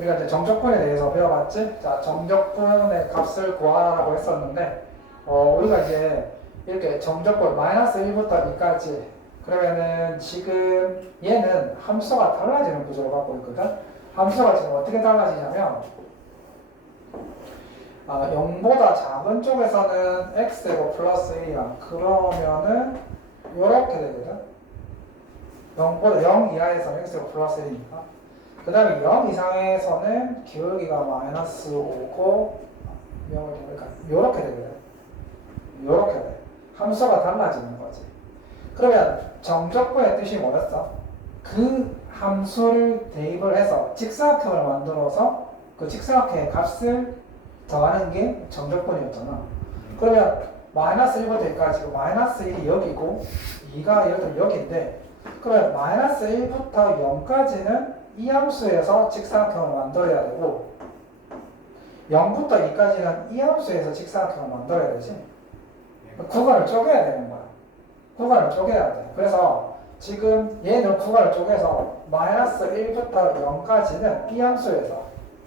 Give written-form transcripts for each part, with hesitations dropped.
우리가 이제 정적분에 대해서 배워봤지? 자, 정적분의 값을 구하라고 했었는데, 우리가 이제 이렇게 정적분 마이너스 1부터 2까지 그러면은 지금 얘는 함수가 달라지는 구조를 갖고 있거든? 함수가 지금 어떻게 달라지냐면, 0보다 작은 쪽에서는 x제곱 플러스 1이야. 그러면은 요렇게 되거든? 0보다 0 이하에서는 x제곱 플러스 1이니까. 그 다음에 0 이상에서는 기울기가 마이너스 5고 0을 대니까 요렇게 되거든. 요렇게 돼. 함수가 달라지는 거지. 그러면 정적분의 뜻이 뭐였어? 그 함수를 대입을 해서 직사각형을 만들어서 그 직사각형의 값을 더하는 게 정적분이었잖아. 그러면 마이너스 1부터 2까지고 마이너스 1이 여기고 2가 예를 들어 여기인데, 그러면 마이너스 1부터 0까지는 이 함수에서 직사각형을 만들어야 되고 0부터 2까지는 이 함수에서 직사각형을 만들어야 되지. 구간을 쪼개야 되는 거야. 구간을 쪼개야 돼. 그래서 지금 얘는 구간을 쪼개서 마이너스 1부터 0까지는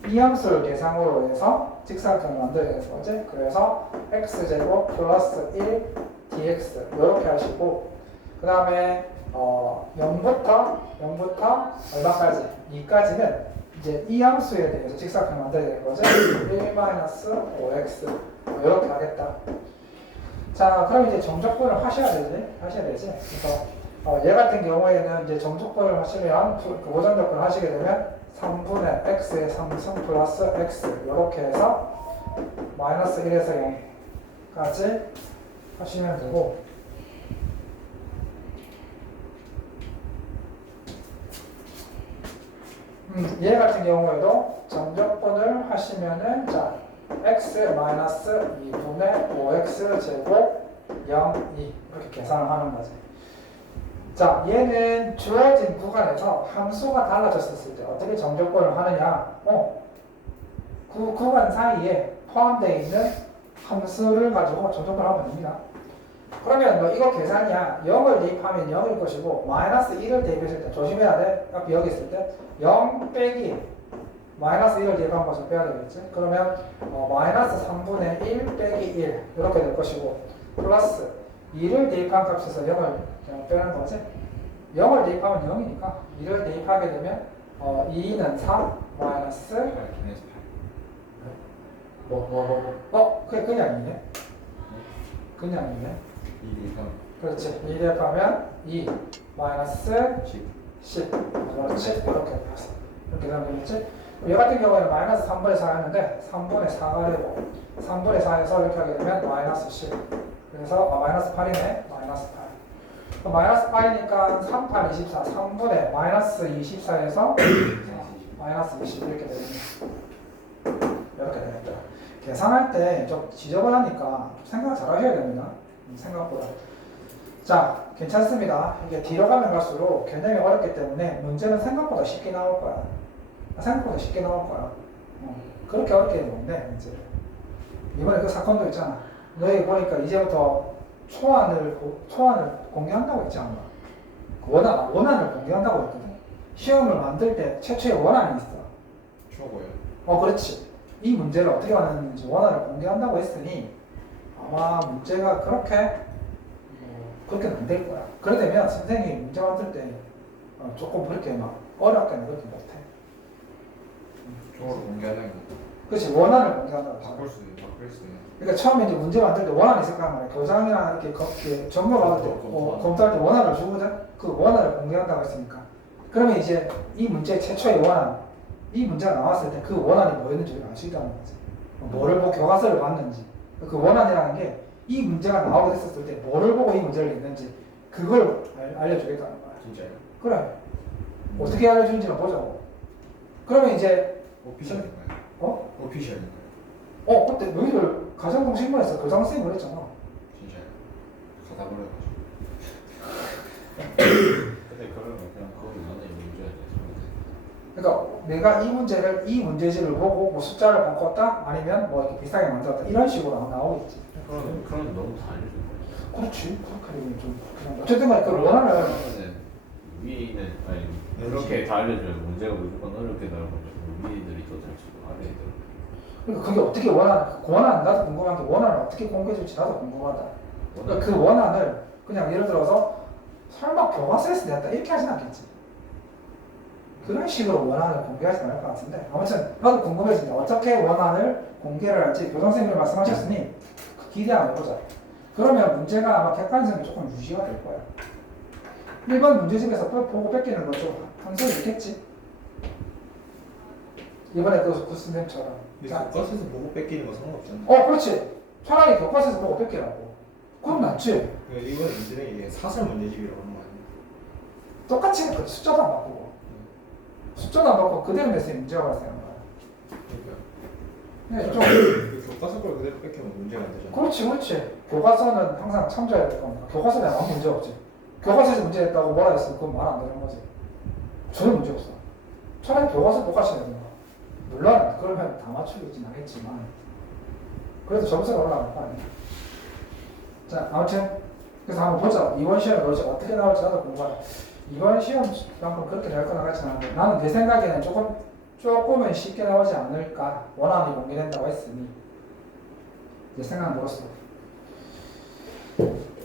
이 함수를 대상으로 해서 직사각형을 만들어야 되는 거지. 그래서 x제곱 플러스 1 dx 이렇게 하시고, 그 다음에 0부터 얼마까지? 2까지는 이제 이 함수에 대해서 직사각형을 만들어야 되는 거지. 1-5x 이렇게 하겠다. 자, 그럼 이제 정적분을 하셔야 되지. 그래서 얘 같은 경우에는 이제 정적분을 하시면 고정적분을 하시게 되면 3분의 x의 3승 플러스 x 이렇게 해서 마이너스 1에서 0까지 하시면 되고, 얘 같은 경우에도 정적분을 하시면은 자 x 마이너스 2분의 5x 제곱 0, 2 이렇게 계산을 하는 거지. 자, 얘는 주어진 구간에서 함수가 달라졌을 때 어떻게 정적분을 하느냐? 그 구간 사이에 포함되어 있는 함수를 가지고 정적분을 하면 됩니다. 그러면 너 이거 계산이야. 0을 대입하면 0일 것이고 마이너스 1을 대입했을 때 조심해야 돼. 여기 있을 때 0 빼기 마이너스 1을 대입한 것을 빼야 되겠지. 그러면 마이너스 3분의 1 빼기 1 이렇게 될 것이고, 플러스 2를 대입한 값에서 0을 그냥 빼는 거지. 0을 대입하면 0이니까 2를 대입하게 되면 2는 3 마이너스 그냥 2네. 그냥 2네. 2, 3. 그렇지. 2 대입하면 2 마이너스 10. 그렇지. 이렇게 되었어. 이렇게 되면 되겠지. 얘 같은 경우에는 마이너스 3분의 4였는데 3분의 4가 되고 3분의 4에서 이렇게 하게 되면 마이너스 10. 그래서 마이너스 8이네. 마이너스 8. 마이너스 8이니까 3, 8, 24. 3분의 마이너스 24에서 마이너스 20 이렇게 되겠네. 이렇게 되겠다. 계산할 때 좀 지저분하니까 생각 잘 하셔야 됩니다. 생각보다. 자, 괜찮습니다. 이게 뒤로 가면 갈수록 개념이 어렵기 때문에 문제는 생각보다 쉽게 나올 거야. 그렇게 어렵게 되는데 문제를. 이번에 그 사건도 있잖아. 너희 보니까 이제부터 초안을 공개한다고 했지 않나? 원안을 공개한다고 했거든. 시험을 만들 때 최초의 원안이 있어. 초고요. 그렇지. 이 문제를 어떻게 만드는지 원안을 공개한다고 했으니 아마 문제가 그렇게는 안 될 거야. 그러려면 선생님이 문제 만들 때 조금 그렇게 막 어렵게 그렇게 못해. 초고로 공개하자니. 그렇지. 원안을 공개한다고. 바꿀 수 있는. 그러니까 처음에 이제 문제 만들 때 원안이 있을 거란 말이야. 교장이나 이렇게 점검 받을 때, 검토할 때 원안을 주거든. 그 원안을 공개한다고 했으니까. 그러면 이제 이 문제 최초의 원안, 이 문제가 나왔을 때 그 원안이 뭐였는지 우리가 알 수 있다는 거지. 뭐를 보고 교과서를 봤는지. 그 원안이라는 게 이 문제가 나오게 됐었을 때 뭐를 보고 이 문제를 냈는지 그걸 알려주겠다는 거야. 진짜요? 그래. 어떻게 알려주는지는 보자고. 그러면 이제 오피셜인가요? 오피셜인가요? 그때 너희들 가정통신문에서 교장선생님 그랬잖아. 진짜요? 가다 버려가지고. 근데 그러면 그냥 그거 이만한 문제야. 그러니까 내가 이 문제집을 보고 뭐 숫자를 바꿨다 아니면 뭐 이렇게 비슷하게 만들었다 이런 식으로 나오겠지. 그럼 너무 다 알려준 거예요. 그렇지. 그렇게 되면 좀 그냥 어쨌든 간에 그 원안을 위에는 아니 그렇게 다 알려주면 문제가 무조건 어렵게 나와가지고 위에들이 더 잘 치고 아래 애들. 그러니까 그게 어떻게 원하는 나도 궁금한 게 원한을 어떻게 공개해줄지 나도 궁금하다. 그러니까 그 원한을 그냥 예를 들어서 설마 교과서에서 냈다 이렇게 하진 않겠지. 그런 식으로 원한을 공개하지 않을 것 같은데 아무튼 나도 궁금해진다. 어떻게 원한을 공개를 할지 교장선생님이 말씀하셨으니 기대 한번 해보자. 그러면 문제가 아마 객관성이 조금 유지가 될 거야. 1번 문제집에서 보고 뺏기는 거좀 항상 있겠지. 이번에 그 선생님처럼. 근데 교과서에서 보고 뺏기는 거 상관없잖아. 그렇지. 차라리 교과서에서 보고 뺏기라고. 그럼 낫지. 이번에 문제는 이게 사설 문제집이라고 하는 거 아니야? 똑같이 그 숫자도 안 바꾸고. 숫자도 안 바꾸고 그대로 냈으니 문제가 발생하는 거야. 그러니까 네, 좀. 그 교과서 걸 그대로 뺏기면 문제가 안 되잖아. 그렇지. 교과서는 항상 참조해야 될 겁니다. 교과서는 아무 문제 없지. 교과서에서 문제 냈다고 뭐라 했으면 그건 말 안 되는 거지. 전혀 문제 없어. 차라리 교과서 똑같이 내는 거야. 물론 그러면 다 맞추긴 하겠지만 그래도 점수가 올라갈 거 아니야. 자, 아무튼 그래서 한번 보자. 이번 시험에 도대체 어떻게 나올지 나도 궁금하다. 이번 시험만큼 그렇게 나올 건 같진 않은데 나는 내 생각에는 조금은 쉽게 나오지 않을까. 원한이 공개된다고 했으니 내 생각은 그렇습니다.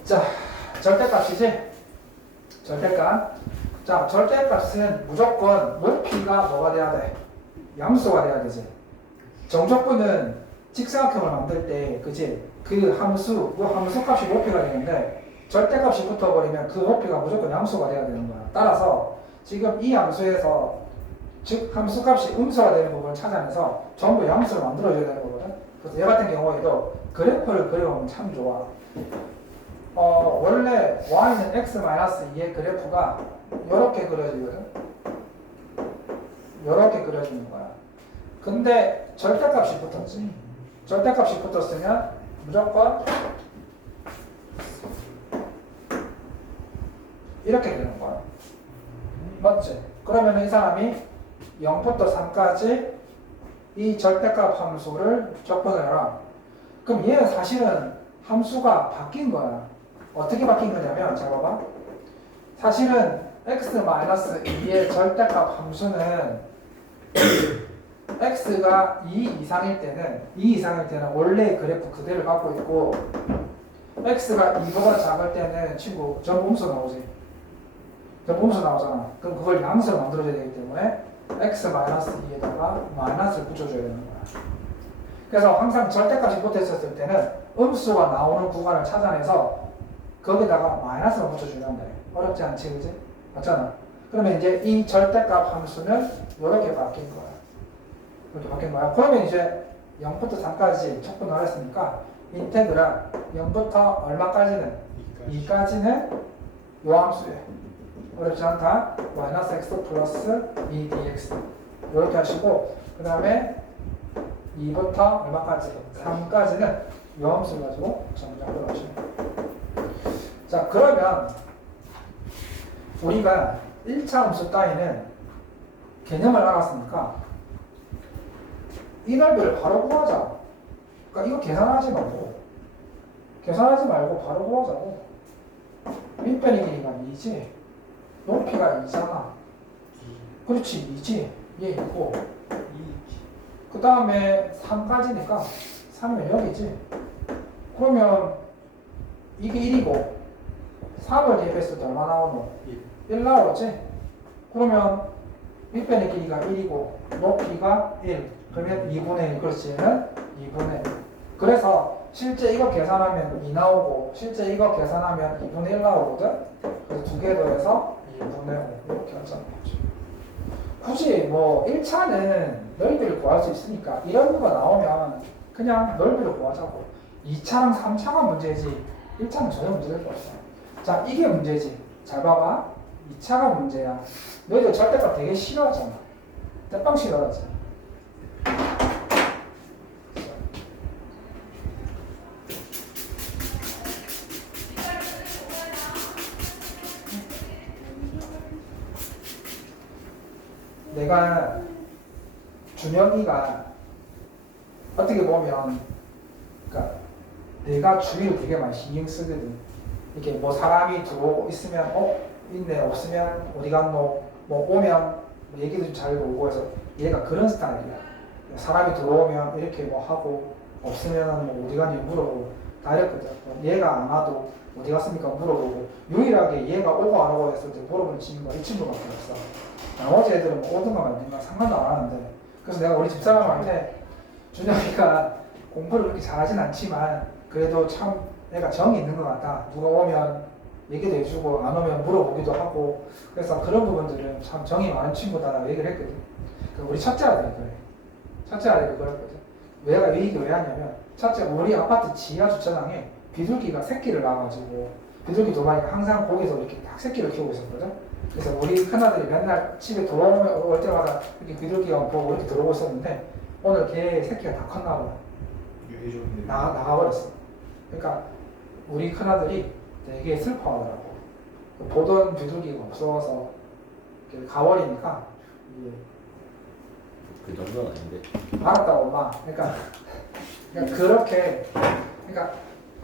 자, 절대값이지? 절대값. 자, 절대값은 무조건 높이가 뭐가 돼야 돼? 양수가 돼야 되지. 정적분은 직사각형을 만들 때, 그지? 그 함수 값이 높이가 되는데, 절대값이 붙어버리면 그 높이가 무조건 양수가 돼야 되는 거야. 따라서, 지금 이 양수에서, 즉, 함수 값이 음수가 되는 부분을 찾아내서 전부 양수를 만들어줘야 되는 거거든? 그래서 얘 같은 경우에도 그래프를 그려보면 참 좋아. 원래 y는 x-2의 그래프가 이렇게 그려지거든? 이렇게 그려지는 거야. 근데 절대값이 붙었지. 절대값이 붙었으면 무조건 이렇게 되는 거야. 맞지? 그러면 이 사람이 0부터 3까지 이 절대값 함수를 적분을 해라. 그럼 얘는 사실은 함수가 바뀐 거야. 어떻게 바뀐 거냐면, 자 봐봐. 사실은 x-2의 절대값 함수는 x가 2 이상일 때는 원래 그래프 그대로 갖고 있고 x가 2보다 작을 때는 친구 전부 음수 나오지. 전부 음수 나오잖아. 그럼 그걸 양수로 만들어줘야 되기 때문에 x-2에다가 마이너스를 붙여줘야 되는 거야. 그래서 항상 절대값이 붙어있었을 때는 음수가 나오는 구간을 찾아내서 거기다가 마이너스만 붙여주면 돼. 어렵지 않지, 그지? 맞잖아. 그러면 이제 이 절대값 함수는 이렇게 바뀐 거야. 이렇게 바뀐 거야. 그러면 이제 0부터 3까지 척분을 했으니까 인테그랄 0부터 얼마까지는? 2까지는 요 함수에 어렵지 않다. 마이너스 x 플러스 2dx 이렇게 하시고 그 다음에 2부터 얼마까지? 3까지는 요 함수를 가지고 정리하도록 하시면 돼요. 자, 그러면 우리가 1차 함수 따위는 개념을 알았으니까 이 넓이를 바로 구하자. 그러니까 이거 계산하지 말고 바로 구하자고. 밑변의 길이가 2지, 높이가 2잖아. 그렇지, 2지. 얘 있고 그 다음에 3까지니까 3이면 여기지. 그러면 이게 1이고 3을 대입했을 때 얼마 나오노? 1 나오지? 그러면 밑변의 길이가 1이고 높이가 1. 그러면 2분의 1. 그렇지? 얘는 2분의 1. 그래서 실제 이거 계산하면 2 나오고 실제 이거 계산하면 2분의 1 나오거든? 그래서 두 개 더해서 2분의 5 이렇게 하자는 거지. 굳이 뭐 1차는 넓이를 구할 수 있으니까 이런 거 나오면 그냥 넓이를 구하자고. 2차랑 3차가 문제지 1차는 전혀 문제될 거 없어. 자, 이게 문제지. 잘 봐봐. 2차가 문제야. 너희들 절대값 되게 싫어하잖아. 대빵 싫어하지. 내가 준영이가 어떻게 보면 그러니까 내가 주의를 되게 많이 신경 쓰거든. 이렇게 뭐 사람이 들어오고 있으면 있네 없으면 어디 갔노 뭐 오면 뭐 얘기도 좀 잘 오고 해서 얘가 그런 스타일이야. 사람이 들어오면 이렇게 뭐 하고 없으면 뭐 어디 갔니 물어보고 다 이랬거든. 얘가 안 와도 어디 갔습니까 물어보고 유일하게 얘가 오고 안 오고 했을 때 물어보는 친구가 이 친구밖에 없어. 나머지 애들은 뭐 오든가 말든가 상관도 안 하는데 그래서 내가 우리 집사람한테 준혁이가 공부를 그렇게 잘하진 않지만 그래도 참 애가 정이 있는 것 같다. 누가 오면 얘기도 해주고 안 오면 물어보기도 하고 그래서 그런 부분들은 참 정이 많은 친구다라고 얘기를 했거든. 우리 첫째 아들이 그래. 첫째 아들이 그랬거든. 왜가 이 얘기 왜 하냐면 첫째 우리 아파트 지하 주차장에 비둘기가 새끼를 낳아가지고 비둘기 두 마리가 항상 거기서 이렇게 딱 새끼를 키우고 있었거든. 그래서 우리 큰아들이 맨날 집에 들어오면 올 때마다 이렇게 비둘기가 보고 이렇게 들어오고 있었는데 오늘 걔 새끼가 다 컸나 봐. 유해종인데. 나가버렸어. 그러니까 우리 큰아들이 되게 슬퍼하더라고. 보던 비둘기가 없어서 이렇게 가버리니까 이게 그 정도는 아닌데. 알았다고 엄마. 그러니까 그렇게 그러니까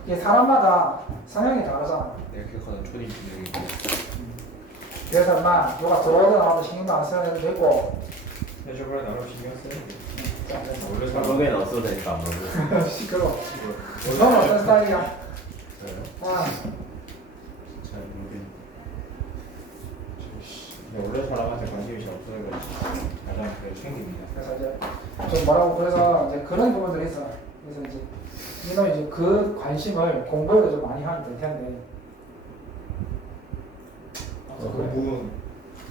이게 사람마다 성향이 다르잖아. 내가 기억하는 초딩 분들이 그래서 엄마 누가 들어오든 안 오든 신경도 안 쓰는 애들도 있고 저번에 나름 신경 쓰는데 자, 원래 저녁에 넣었어도 되니까 안 먹어. 시끄러워. 너는 어떤 스타일이야? 그래요? 아, 잘 모르겠는데 원래 사람한테 관심이 잘 없어서 가장 그래도 챙깁니다. 그래서 이제 좀 뭐라고 그래서 이제 그런 부분들이 있어. 그래서 이제 이놈 이제 그 관심을 공부에도 좀 많이 하면 될 텐데. 공부는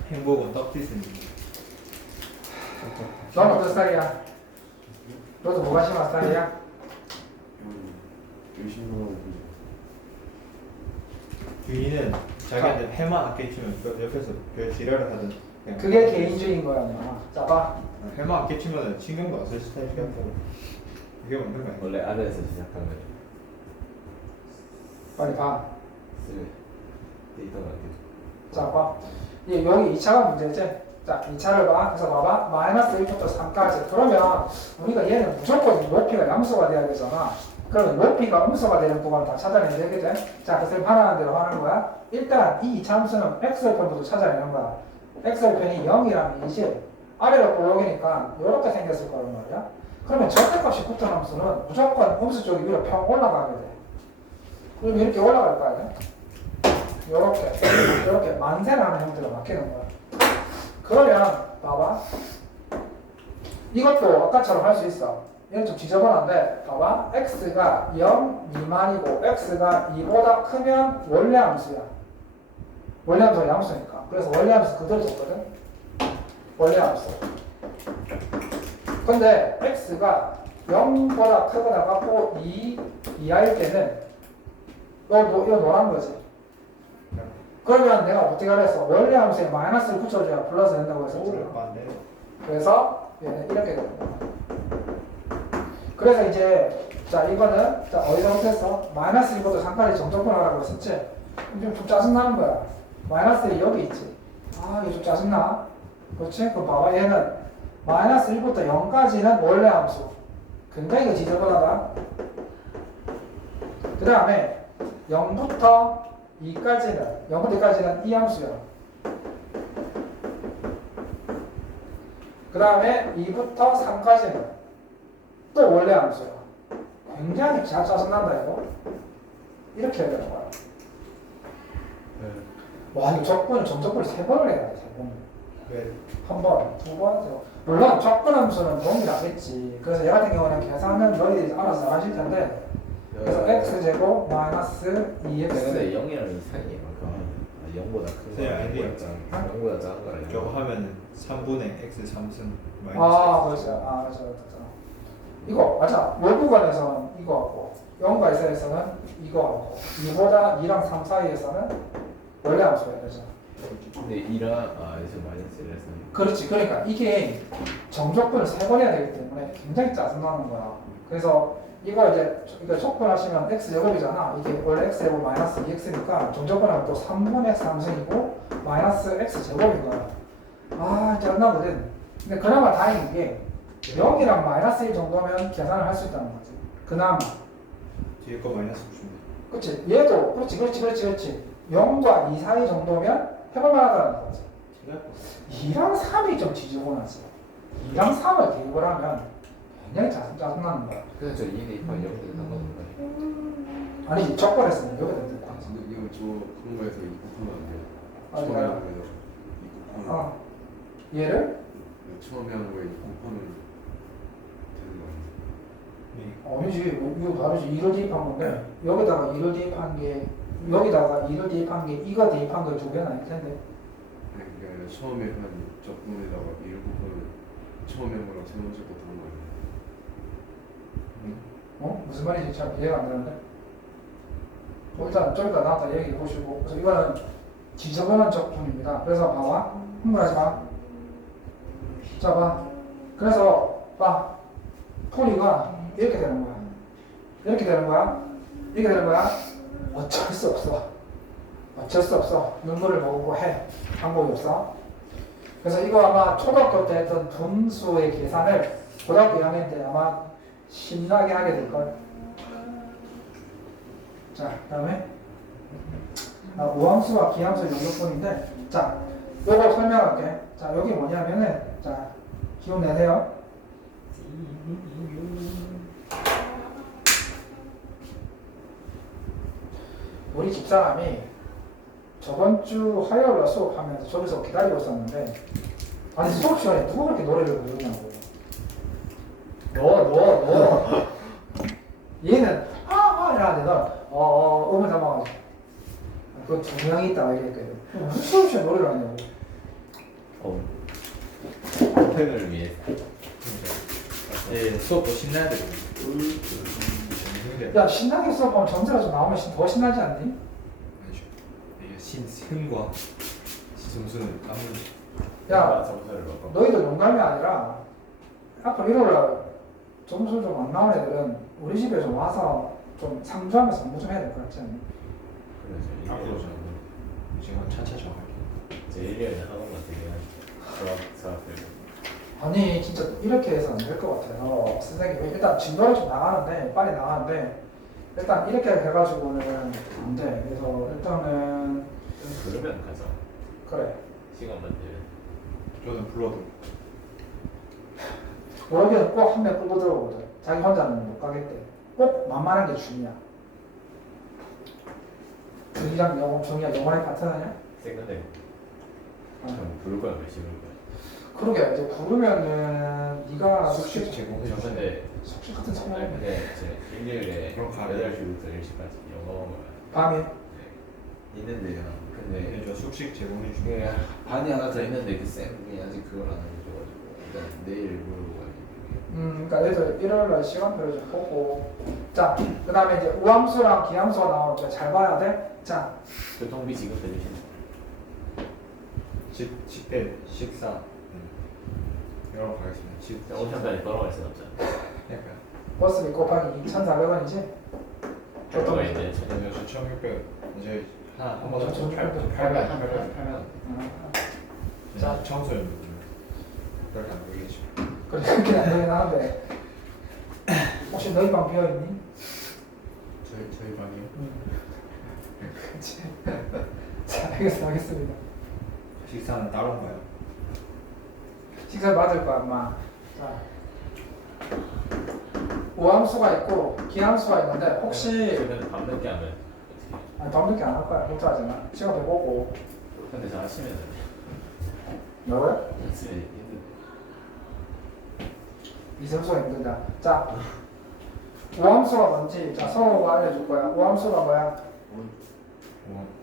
행복은 떡지습니다. 넌 어떤 스타일이야? 너도 뭐가 심한 스타일이야? 열심히 놀고 주인은 자기한테 해만 안 끼치면 옆에서 별 지랄을 하든 그냥 그게 개인주의인 거야, 너. 자, 봐. 해만 안 끼치면 신경도 안 쓸 스타일 같고 그게 맞는 거 아니야? 원래 아래에서 시작한 거죠. 빨리 봐. 쓸 데이터가 안 되죠. 자, 봐. 여기 2차가 문제지? 자, 2차를 봐. 그래서 봐봐. 마이너스 1부터 3까지. 그러면 우리가 얘는 무조건 높이가 양수가 돼야 되잖아. 그러면 높이가 음수가 되는 구간을 다 찾아내야 되겠지? 자, 그래서 하라는 대로 하는 거야. 일단 이 2차 함수는 x절편부터 찾아내는 거야. x절편이 0이랑 20. 아래로 볼록이니까 이렇게 생겼을 거란 말이야. 그러면 절대값이 붙은 함수는 무조건 음수 쪽이 위로 평 올라가게 돼. 그럼 이렇게 올라갈 거 아니야? 이렇게 만세를 하는 형태로 바뀌는 거야. 그러면 봐봐. 이것도 아까처럼 할 수 있어. 얘는 좀 지저분한데 봐봐. x가 0 미만이고 x가 2보다 크면 원래 함수야. 원래 함수가 양수니까. 그래서 원래 함수 그대로 줬거든. 원래 함수. 근데 x가 0보다 크거나 같고 2 이하일 때는 이거 노란 거지. 그러면 내가 어떻게 하랬어? 원래 함수에 마이너스를 붙여줘야 플러스 된다고 했었지. 그래서 얘는 이렇게 되는 거야. 그래서 이제 자 이거는 자 어디서부터 했어? 마이너스 1부터 3까지 정적분 하라고 했었지? 좀 짜증나는 거야. 마이너스 1이 여기 있지. 아 이거 좀 짜증나. 그렇지? 그럼 봐봐 얘는 마이너스 1부터 0까지는 원래 함수. 굉장히 이거 지저분하다. 그 다음에 0부터 2까지는 이 함수야. 그 다음에 2부터 3까지는 또 원래 함수야. 굉장히 짜증난다 이거. 이렇게 해야 되는 거야. 와 이거 적분을 정적분을 3번을 해야 돼. 3번. 왜? 한 번, 두 번, 물론 적분 함수는 동일하겠지. 그래서 얘 같은 경우는 계산은 너희들이 알아서 잘 하실 텐데 그래서 x제곱 마이너스 2x 근데 0이랑 2 사이에 만큼 0보다 큰 네, 거랑 알겠죠. 0보다 작은 거랑 저거 하면은 3분의 x 3승 아 그렇죠. 아 그렇죠. 이거 맞아. 외부관에서는 이거 하고 0과 2에서는 이거 하고 2보다 2랑 3 사이에서는 원래 함수가 되죠. 근데 2랑 여기서 마이너스 1에서 그렇지. 그러니까 이게 정적분을 3번 해야 되기 때문에 굉장히 짜증나는 거야. 그래서 이거 이제 이거 촉분하시면 x제곱이잖아. 이게 원래 x제곱 마이너스 2x니까 정적분하면 또 3분의 3승이고 마이너스 x제곱인 거야. 아 짜증나거든. 근데 그나마 다행인 게 0이랑 마이너스 1 정도면 계산을 할 수 있다는 거지. 그나마. 뒤에 거 마이너스 붙이면 그렇지. 얘도 그렇지. 0과 2 사이 정도면 해볼만하다는 거지. 생각보다 2랑 3이 좀 지저분하지. 2랑 3을 대입을 하면 굉장히 짜증나는 거야. 그래서 저 2대 2판 이렇게 상관없나요? 아니 적발했으면 여기다 됐다. 근데 이거 저 그런 거에서 입국하면 안 돼요. 아, 처음에 그래요? 한 거에서 입국하면 어. 얘를 처음에 하는 거에 입국하면 되는 거 아니에요? 아니지. 이거 다르지. 2를 대입한 건데 여기다가 2를 대입한 게 여기다가 2를 대입한 게 이거 대입한 거 두 개는 아닐 텐데. 아니 그게 아니라 처음에 한 적분에다가 입국하면 처음에 한 거랑 세 번째 거 다른 거 아니에요? 어? 무슨 말인지 잘 이해가 안 되는데. 일단 좀 이따 나왔다 얘기해 보시고. 그래서 이거는 지저분한 적분입니다. 그래서 봐봐. 흥분하지 마. 자 봐. 그래서 봐. 풀이가 이렇게 되는 거야. 이렇게 되는 거야. 이렇게 되는 거야. 어쩔 수 없어. 어쩔 수 없어. 눈물을 먹고 해. 방법이 없어. 그래서 이거 아마 초등학교 때 했던 분수의 계산을 고등학교 2학년 때 아마 신나게 하게 될걸. 자, 그 다음에 우함수와 기함수 용도뿐인데, 자, 요거 설명할게. 자, 여기 뭐냐면은, 자, 기억 내세요. 우리 집사람이 저번 주 화요일날 수업하면서 저기서 기다리고 있었는데, 아니 수업 시간에 누가 그렇게 노래를 부르냐고. 너. 얘는 이러는데 너 음을 담아가지고 그 두 명이 있다가 이랬거든. 무슨 수업 시간에 노래를 하냐고. 팬을 위해. 예, 수업도 신나야 되고 야 신나게 수업하면 점수가 좀 나오면 더 신나지 않니? 아니죠. 이게 신승과 점수는 까먹는 야 점수를 먹어. 너희들 농담이 아니라 앞으로 일요일날 점수 좀 안 나온 애들은 우리 집에 좀 와서 좀 상주하면서 공부 좀 해야 될 것 같지 않니? 그래서 앞으로 저는 지금 차차 정할게요. 제 1년에 학원만 되게 수학들. 아니 진짜 이렇게 해서 안 될 것 같아요. 선생님이 일단 진도를 좀 나가는데 빨리 나가는데 일단 이렇게 해가지고는 안 돼. 그래서 일단은 그러면 가자. 그래. 시간만 되면. 저는 불러도 여기는 꼭 한 명 끌고 들어오거든. 자기 혼자는 못 가겠대. 꼭 만만한 게 중이야. 준이랑 종이랑 영원의 파트너냐? 생각해. 어. 좀 부를 거야, 몇 시부를 거야. 그러게 이제 부르면은 네가 숙식 제공해 저 주세요. 근데 숙식 같은 아니 청년 근데 제 일요일에 그럼 가요. 8시부터 10시까지 영어 먹어요. 밤에 있는데요. 근데 네, 저 숙식 제공해 주세요. 그게 반이 하나 더 있는데 그 쌤이 아직 그걸 안 해줘가지고 일단 내일 물어보고 갈게요. 그러니까 얘들 일요일날 시간표를 좀 보고 자 그 다음에 이제 우함수랑 기함수가 나오는데 잘 봐야 돼. 자 교통비 지급해 주시는 식대 식사 이러러 가겠습니다. 거. 오션까지 걸어갈 순 없잖아. 약간 버스비 곱하기 2,400원이지? 그거 이제 저는 1,600 이제 한 번도 1,600 800 800. 자 청소년 그렇게 안 보이겠죠. 그래 그렇게 안 되긴 하는데 혹시 너희 방 비어있니? 저희 방이요? 그렇지. 자 알겠습니다. 식사는 따로인가요? 식사 맞을 거야 아마. 자 우함수가 있고 기함수가 있는데 혹시 그러면 밤늦게 하면 어떻게? 아니 밤늦게 안 할 거야. 걱정하지마. 시간표 보고 근데 저 아침에는 뭐야? 아침에 힘든데. 이sem수가 힘들다. 자 우함수가 뭔지 자 성우가 알려줄 거야. 우함수가 뭐야?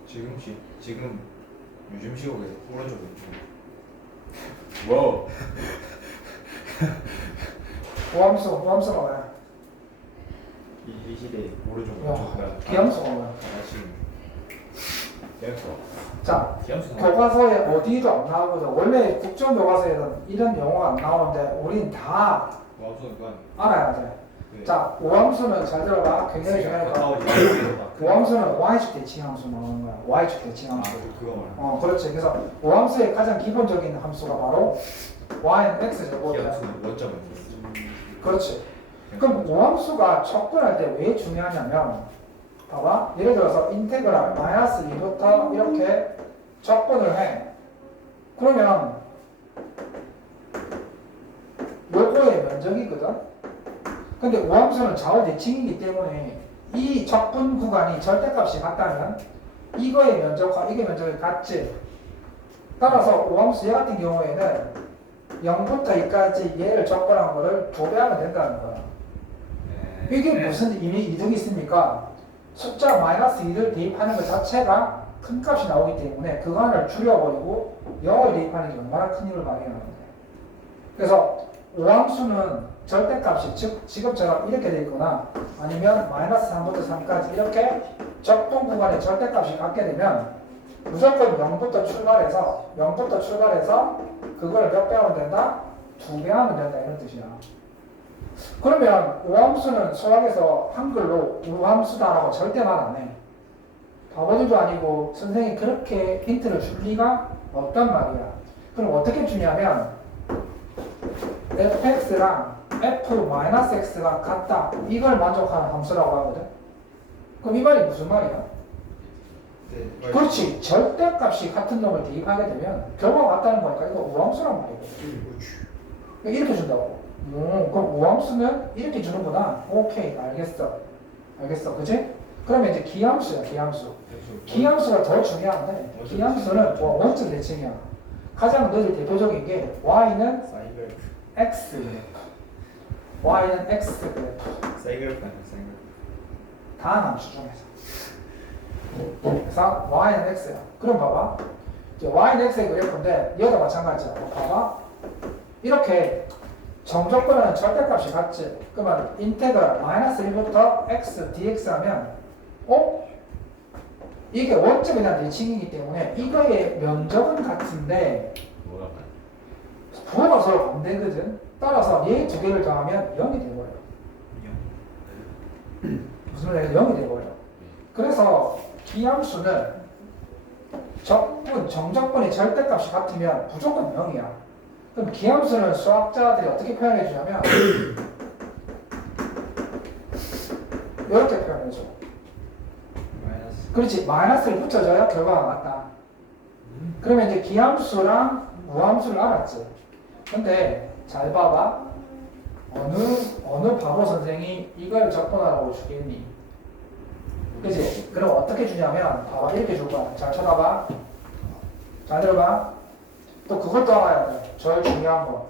지금 요즘 시국에 오른쪽 왼쪽 뭐? 우함수가 뭐야? 이 시대 오른쪽 야, 왼쪽 기함수가 뭐야? 지금 계속. 자 기함수 교과서에 어디도 안 나오거든. 원래 국정교과서에는 이런 용어가 안 나오는데 우린 다 와우수는 그건 알아야 돼. 자 우함수는 잘 들어봐. 굉장히 중요하니까. 우함수는 y축 대칭함수 나오는 거야. y축 대칭함수. 그거 말이야. 그렇지. 그래서 우함수의 가장 기본적인 함수가 바로 y는 x 제곱이야. 기함수는 원점을 그렇지. 그럼 우함수가 접근할 때 왜 중요하냐면 봐봐. 예를 들어서 인테그랄 마이너스 2부터 이렇게 적분을 해. 그러면 요거의 면적이거든. 근데 우함수는 좌우 대칭이기 때문에 이 적분 구간이 절대값이 같다면 이거의 면적과 이게 면적이 같지. 따라서 우함수 얘 같은 경우에는 0부터 2까지 얘를 적분한 거를 2배 하면 된다는 거야. 이게 무슨 이득이 있습니까? 숫자 마이너스 2를 대입하는 것 자체가 큰 값이 나오기 때문에 그간을 줄여버리고 0을 대입하는 게 얼마나 큰 힘을 발휘하는데. 그래서 오함수는 절대값이 즉 지금처럼 이렇게 돼 있거나 아니면 마이너스 3부터 3까지 이렇게 적분 구간의 절대값이 같게 되면 무조건 0부터 출발해서 그걸 몇 배 하면 된다? 2배 하면 된다 이런 뜻이야. 그러면 오함수는 수학에서 한글로 우함수다라고 절대 말 안 해. 바보들도 아니고 선생님이 그렇게 힌트를 줄 리가 없단 말이야. 그럼 어떻게 주냐면 fx랑 f-x가 같다. 이걸 만족하는 함수라고 하거든. 그럼 이 말이 무슨 말이야? 네, 그렇지. 절대값이 같은 놈을 대입하게 되면 결과가 같다는 거니까 이거 우함수란 말이거든. 이렇게 준다고. 그럼 우함수는 이렇게 주는구나. 오케이, 알겠어. 그지? 그러면 이제 기함수야, 기함수. 기함수가 더 중요한데, 기함수는 원점 대칭이야. 가장 늘 대표적인 게 y는 사이글 x 그래프, y는 x 그래프. 사이글 다음 함수 중에서. 그래서 y는 x야. 그럼 봐봐. 이제 y는 x의 그래프인데 얘도 마찬가지야. 봐봐. 이렇게 정적분은 절대값이 같지. 그러면 인테그랄 마이너스 1부터 x dx 하면 이게 원점에 대한 대칭이기 때문에 이거의 면적은 같은데 뭐라고 부호가 서로 반대거든. 따라서 얘 두 개를 더하면 0이 돼버려. 무슨 말이야? 0이 돼버려. 그래서 기함수는 정적분의 절대값이 같으면 무조건 0이야. 그럼 기함수는 수학자들이 어떻게 표현해 주냐면 이렇게 표현해 줘. 마이너스 그렇지. 마이너스를 붙여줘야 결과가 맞다. 그러면 이제 기함수랑 우함수를 알았지. 근데 잘 봐봐. 어느 바보 선생이 이걸 적분하라고 주겠니? 그치? 그럼 어떻게 주냐면 봐봐. 이렇게 줄 거야. 잘 쳐다봐. 잘 들어봐. 또 그것도 알아야 돼. 제일 중요한 거.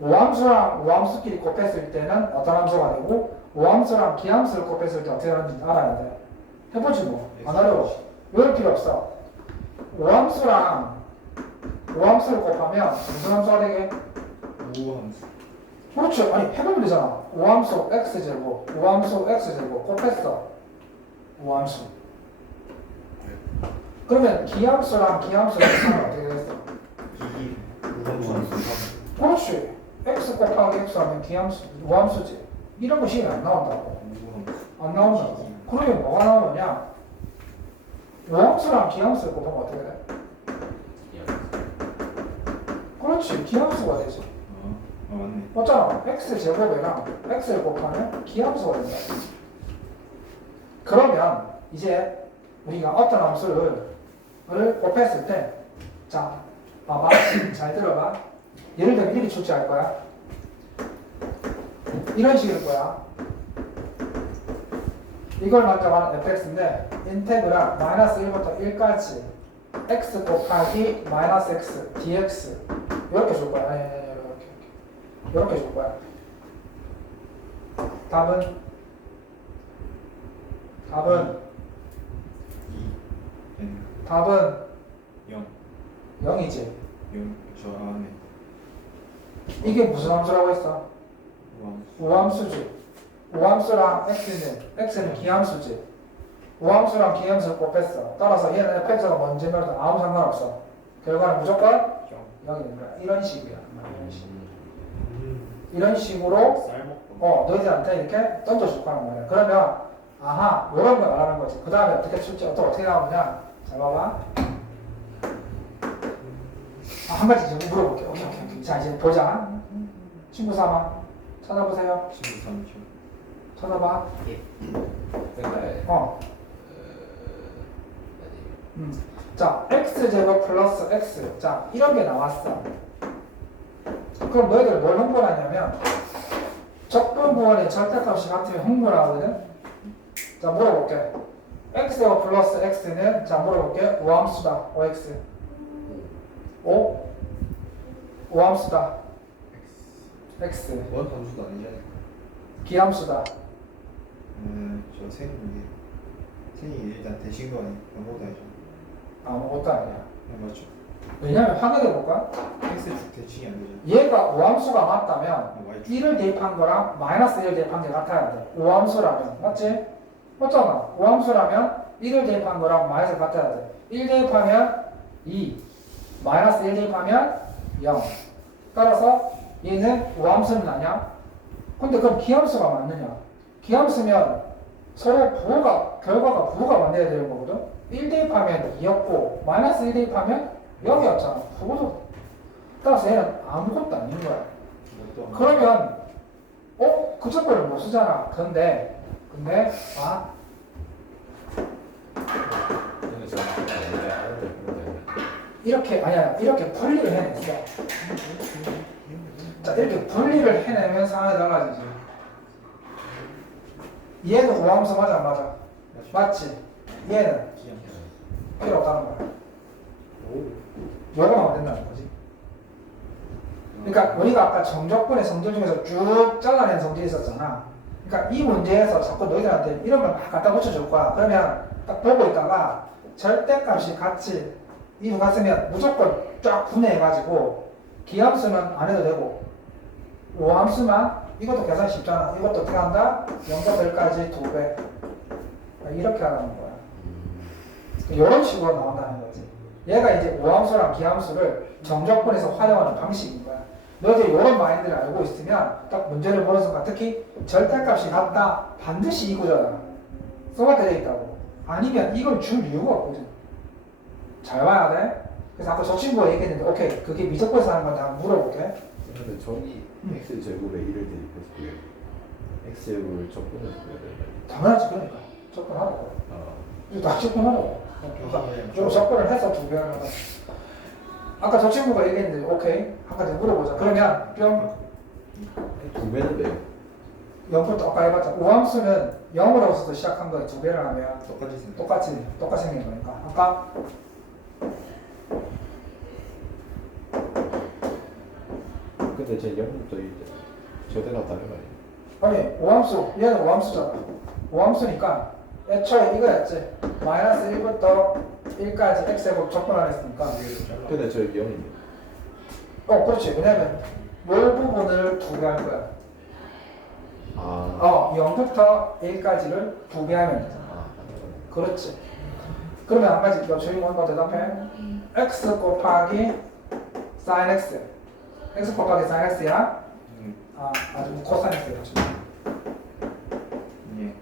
우함수랑 우함수끼리 곱했을 때는 어떤 함수가 되고 우함수랑 기함수를 곱했을 때 어떻게 하는지 알아야 돼. 해보지 뭐. 안 어려워. 외울 필요 없어. 우함수를 곱하면 무슨 함수가 되게? 우함수 그렇죠. 아니 해보면 되잖아. 우함수 x제곱, 우함수 x제곱 곱했어. 우함수. 그러면 기함수랑 기함수를 곱하면 어떻게 되겠어? 기기 우함수 그렇지. x 곱하기 x 하면 기함수, 우함수지. 이런 거 시험에 안 나온다고. 우함수 안 나온다고. 그러면 뭐가 나오느냐? 우함수랑 기함수를 곱하면 어떻게 돼? 그렇지. 기함수가 되지. 맞네 맞잖아. x 제곱이랑 x를 곱하면 기함수가 된다. 그러면 이제 우리가 어떤 함수를 곱했을 때, 자, 봐봐. 잘 들어봐. 예를 들면 이렇게 출제할 거야. 이런 식일 거야. 이걸 먼저 말하는 fx인데 인테그랄 마이너스 1부터 1까지 x 곱하기 마이너스 x dx 이렇게 줄 거야. 이렇게 줄 거야. 답은 0 0이지. 0 저 안에 이게 무슨 함수라고 했어? 우함수 우함수지. 우함수랑 x는 기함수지. 우함수랑 기함수를 곱했어. 따라서 얘는 fx가 뭔지면 아무 상관없어. 결과는 무조건 0이 되는 거야. 이런 식이야. 이런 식으로 쌀먹고 너희들한테 이렇게 던져줄 거란 말이야. 그러면 아하 이런 걸 말하는 거지. 그 다음에 어떻게 출제 어떻게 나오느냐. 잘 봐봐. 한 가지 좀 물어볼게. 오케이. 자 이제 보자. 친구 삼아 찾아보세요. 친구 3초 찾아봐. 자 자, x제곱 플러스 x. 자, 이런 게 나왔어. 그럼 너희들 뭘 흥분하냐면 적분부원이 절대값이 같으면 흥분하거든. 자, 물어볼게. x제곱 플러스 x는 자 물어볼게. 오함수다. ox. o? 오함수다. x. 원 함수도 아니지 않을까? 기함수다. 저 생이 일단 대칭도 아니고 아무것도 아니죠. 아무것도 아니야. 네, 맞죠. 왜냐면 확인해볼까? x축 대칭이 안 되죠. 얘가 오함수가 맞다면 y축. 1을 대입한 거랑 마이너스 1을 대입한 게 같아야 돼. 오함수라면. 맞지? 맞잖아. 오함수라면 1을 대입한 거랑 마이너스 같아야 돼. 1 대입하면 2, 마이너스 1 대입하면 0. 따라서 얘는 오함수는 아니야? 근데 그럼 기함수가 맞느냐? 기함수면 서로 결과가 부호가 맞내야 되는 거거든? 1 대입하면 2였고, 마이너스 1 대입하면 0이었잖아. 부호도. 따라서 얘는 아무것도 아닌 거야. 그러면, 그 조건을 못 쓰잖아. 근데, 아, 근데 저는 원래 하는데 아니야. 이렇게 분리를 해냈어. 자, 이렇게 분리를 해내면 상황이 달라지지. 얘는 오함수 맞아, 안 맞아? 맞지? 얘는 필요 없다는 거야. 요거만 하면 된다는 거지. 그러니까 우리가 아까 정적분의 성질 중에서 쭉 잘라낸 성질이 있었잖아. 그러니까 이 문제에서 자꾸 너희들한테 이런 걸 막 갖다 붙여줄 거야. 그러면 딱 보고 있다가 절대값이 같이 이유 같으면 무조건 쫙 분해해가지고 기함수는 안 해도 되고 오함수만 이것도 계산 쉽잖아. 이것도 어떻게 한다? 0부터 1까지 2배. 이렇게 하라는 거야. 이런 식으로 나온다는 거지. 얘가 이제 오함수랑 기함수를 정적분에서 활용하는 방식인 거야. 너희들이 이런 마인드를 알고 있으면 딱 문제를 보는 순간 특히 절대값이 같다. 반드시 이 구조야. 써갖게 돼 있다고. 아니면 이걸 줄 이유가 없거든. 잘 봐야 돼. 그래서 아까 저 친구가 얘기했는데 오케이 그게 미적분에서 하는 건데 한번 물어볼게. 근데 저기 x 제곱에 1을 대입했어요. x 제곱을 적분해서 해야 되나요? 당연하지. 그러니까 접근하라고. 이거 다 접근하라고. 좀 접근을 해서 2배 하는 거. 아까 저 친구가 얘기했는데 오케이 한 가지 물어보자. 그러면 뿅 2배는 왜요? 0부터 아까 해봤자 오함수는 0으로부터 시작한 거에 2배를 하면 똑같이 생각. 똑같이 생긴 거니까. 아까 근데 제 0부터 1 저대가 다른 거 아니에요? 아니 오함수 얘는 오함수잖아. 오함수니까 애초에 이거였지. 마이너스 1부터 1까지 x제곱 적분 안 했으니까. 근데 저 0인데 그렇지. 왜냐면 요 부분을 2배 할 거야. 0부터 1까지를 2배 하면 되잖아. 그렇지. 그러면 한 가지 너 주인공 한번 대답해. x 곱하기 sin x. x 곱하기 sin x야. 아주 코사인 x야. 예.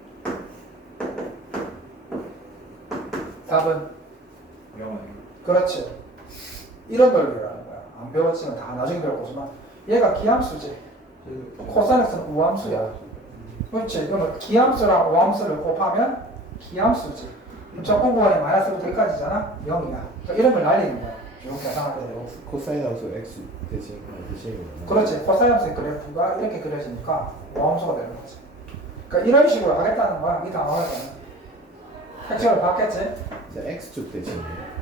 답은 영어예요. 그렇지. 이런 논리라는 거야. 안 배웠지만 다 나중에 배울 거지만 얘가 기함수지. 코사인 x는 우함수야. 그렇지. 그러면 기함수랑 오함수를 곱하면 기함수지. 적분구간이 마이너스부터 1까지잖아. 0이야. 그러니까 이런 걸 날리는 거야. 쭉 계산하게 되고. 코사인 함수 x 대칭이구나. 그렇지. 코사인 함수의 그래프가 이렇게 그려지니까 오함수가 되는 거지. 그러니까 이런 식으로 하겠다는 거야. 이 단어에서는. 핵심을 봤겠지? x축 대칭이에요?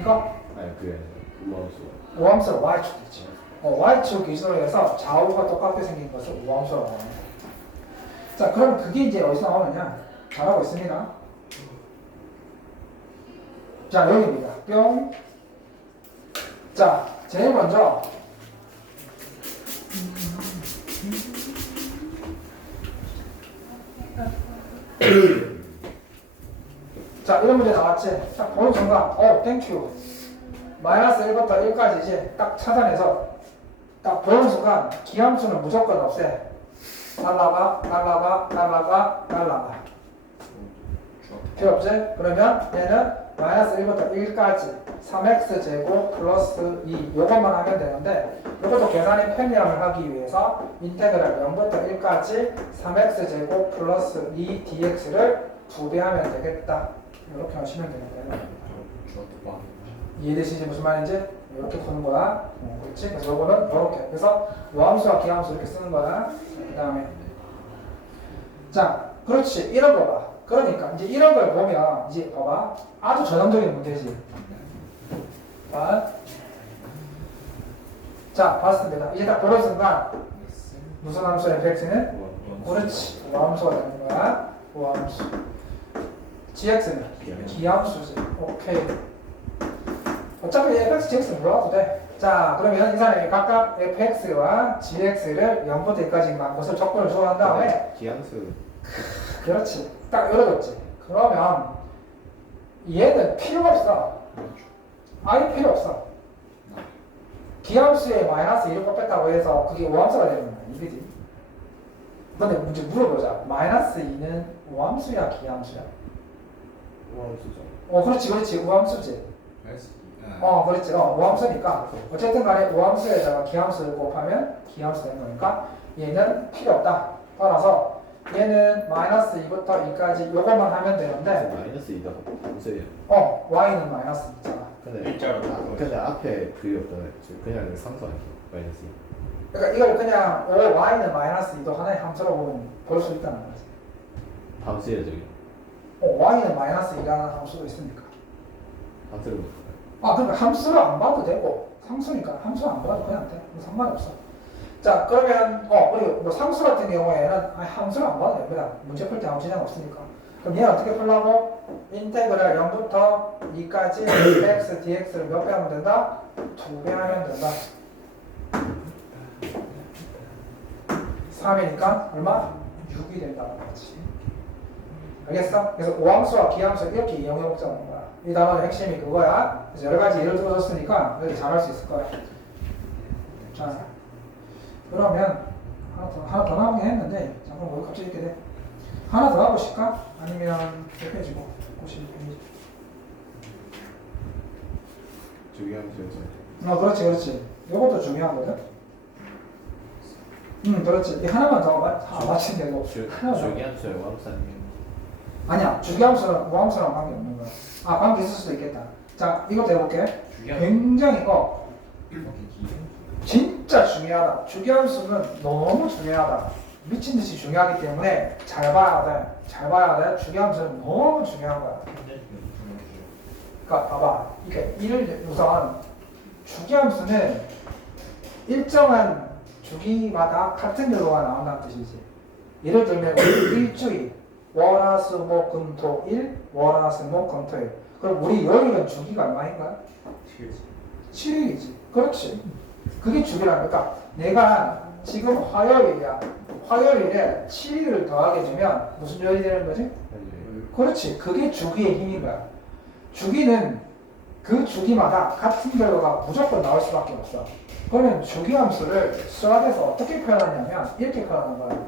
이거 아니 그게 아니라 우함수가 오함수를 y축 되지. y축 기준으로 해서 좌우가 똑같게 생긴 것을 오함수라고 합니다. 자, 그럼 그게 이제 어디서 나오느냐? 잘하고 있습니다. 자, 여기입니다. 뿅. 자, 제일 먼저 자, 이런 문제 나왔지? 딱 보는 순간 땡큐. 마이너스 1부터 1까지 이제 딱 찾아내서 딱 보는 순간 기함수는 무조건 없애. 날라가. 필요 없지? 그러면 얘는 마이너스 1부터 1까지 3x제곱 플러스 2 요것만 하면 되는데 이것도 계산의 편리함을 하기 위해서 인테그랄 0부터 1까지 3x제곱 플러스 2 dx를 2배 하면 되겠다. 이렇게 하시면 되는 거예요. 주어도 봐. 이해되시지 무슨 말인지? 이렇게 푸는 거야. 그렇지? 그래서 요거는 이렇게. 그래서 요함수와 기함수 이렇게 쓰는 거야. 그 다음에 자, 그렇지. 이런 거 봐. 그러니까 이제 이런 걸 보면 이제 봐봐. 아주 전형적인 문제지. 봐. 자, 봤습니다. 이제 딱 보는 순간 무슨 함수의 fx는? 그렇지. 우함수가 되는 거야. 우함수. gx는? 기함수지. 오케이. 어차피 fx, gx는 몰라도 돼. 자, 그러면 이 사람이 각각 fx와 gx를 0부터 1까지 만 것을 조건을 주어한 다음에 기함수. 그렇지. 딱 열어뒀지. 그러면 얘는 필요가 없어. 아예 필요 없어. 기함수에 마이너스 1을 뺐다고 해서 그게 오함수가 되는 거야. 이거지. 근데 문제 물어보자. 마이너스 2는 오함수야, 기함수야? 우함수죠. 그렇지, 그렇지. 오함수지. S. 그렇지. 오함수니까. 어쨌든 간에 오함수에다가 기함수를 곱하면 기함수 되는 거니까 얘는 필요 없다. 따라서 얘는 마이너스 2부터 2까지 요것만 하면 되는데 마이너스 2다 함수예요. y는 마이너스 2잖아. 근데 일자로 다 근데 앞에 그게 없잖아요. 그냥 상수하니까 마이너스 2. 그러니까 이걸 그냥 y는 마이너스 2도 하나의 함수로 보면 볼 수 있다는 거지. 함수예요 저기. y는 마이너스 2라는 함수도 있으니까. 함수를 못. 그러니까 함수를 안 봐도 되고 상수니까 함수 안 봐도 그냥 돼. 상관없어. 자, 그러면 그리고 뭐 상수 같은 경우에는 함수를 안 봐도 됩니다. 문제 풀 때 아무 지장 없으니까. 그럼 얘는 어떻게 풀라고? 인테그랄 0부터 2까지 dx, dx를 몇 배 하면 된다? 2배 하면 된다. 3이니까 얼마? 6이 된다는 거지. 알겠어? 그래서 오함수와 기함수 이렇게 이용해먹자는 거야. 이 단어의 핵심이 그거야. 그래서 여러 가지 예를 들어줬으니까 여기 잘할 수 있을 거야. 자, 그러면 하나 더 나오긴 했는데 잠깐 뭐 갑자기 이렇게 돼? 하나 더 가보실까? 아니면 몇 페이지고? 52페이지. 주기함수였죠. 그렇지, 그렇지. 이것도 중요하거든. 그렇지. 이 하나만 더 맞추면 되고. 하나만 더. 저기 함수예요. 함수 아니에요. 아니야, 주기함수랑 무함수랑 관계 없는 거야. 관계 있을 수도 있겠다. 자, 이것도 해볼게. 굉장히 진짜 중요하다. 주기함수는 너무 중요하다. 미친 듯이 중요하기 때문에 잘 봐야 돼. 잘 봐야 돼. 주기함수는 너무 중요한 거야. 그러니까 봐봐. 이게 우선 주기함수는 일정한 주기마다 같은 결과가 나온다는 뜻이지. 예를 들면 일주일 월화수목금토일 월화수목금토일. 그럼 우리 요일은 주기가 얼마인가? 7일이지. 그렇지. 그게 주기라는 거야. 그러니까 내가 지금 화요일이야. 화요일에 7일을 더하게 되면 무슨 요일이 되는 거지? 그렇지. 그게 주기의 힘인 거야. 주기는 그 주기마다 같은 결과가 무조건 나올 수밖에 없어. 그러면 주기함수를 수학에서 어떻게 표현하냐면 이렇게 표현하는 거야.